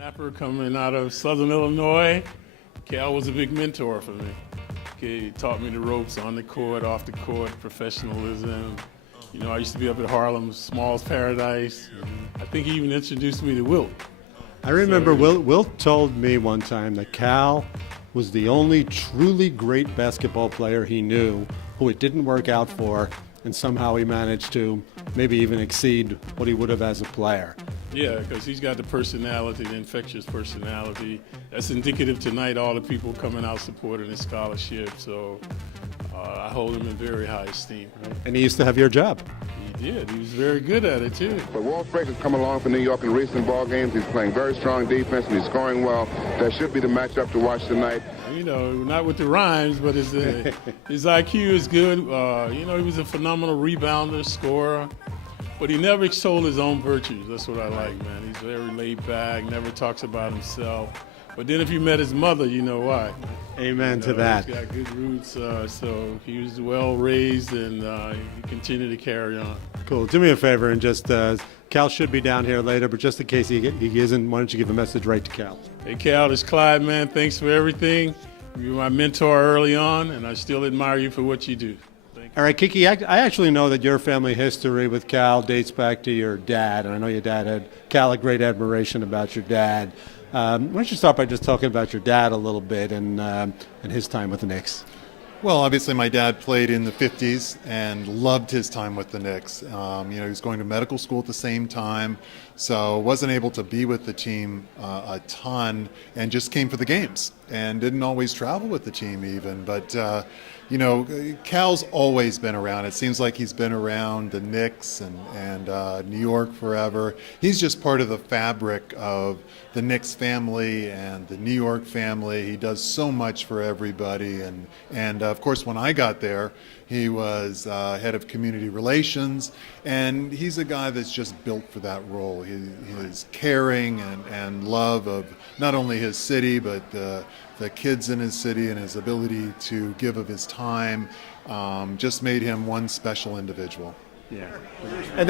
Snapper coming out of Southern Illinois. Cal was a big mentor for me. He taught me the ropes on the court, off the court, professionalism. You know, I used to be up at Harlem, Small's Paradise. I think he even introduced me to Wilt. I remember Wilt told me one time that Cal was the only truly great basketball player he knew who it didn't work out for, and somehow he managed to maybe even exceed what he would have as a player. Yeah, because he's got the personality, the infectious personality. That's indicative tonight, all the people coming out supporting his scholarship. So I hold him in very high esteem. And he used to have your job. He did. He was very good at it, too. But Walt Frazier has come along for New York in recent ball games. He's playing very strong defense and he's scoring well. That should be the matchup to watch tonight. You know, not with the rhymes, but his IQ is good. You know, he was a phenomenal rebounder, scorer. But he never extolled his own virtues. That's what I like, man. He's very laid back, never talks about himself. But then if you met his mother, you know why. Amen to that. He's got good roots, so he was well raised, and he continued to carry on. Cool. Do me a favor and just, Cal should be down here later, but just in case he isn't, why don't you give a message right to Cal? Hey, Cal, this is Clyde, man. Thanks for everything. You were my mentor early on, and I still admire you for what you do. All right, Kiki, I actually know that your family history with Cal dates back to your dad, and I know your dad had, Cal, a great admiration about your dad. Why don't you start by just talking about your dad a little bit and his time with the Knicks? Well, obviously my dad played in the 50s and loved his time with the Knicks. You know, he was going to medical school at the same time, so wasn't able to be with the team a ton and just came for the games and didn't always travel with the team even. But, you know, Cal's always been around. It seems like he's been around the Knicks and New York forever. He's just part of the fabric of the Knicks family and the New York family. He does so much for everybody. And of course, when I got there, he was head of community relations, and he's a guy that's just built for that role. His caring and love of not only his city, but the kids in his city, and his ability to give of his time just made him one special individual. Yeah. And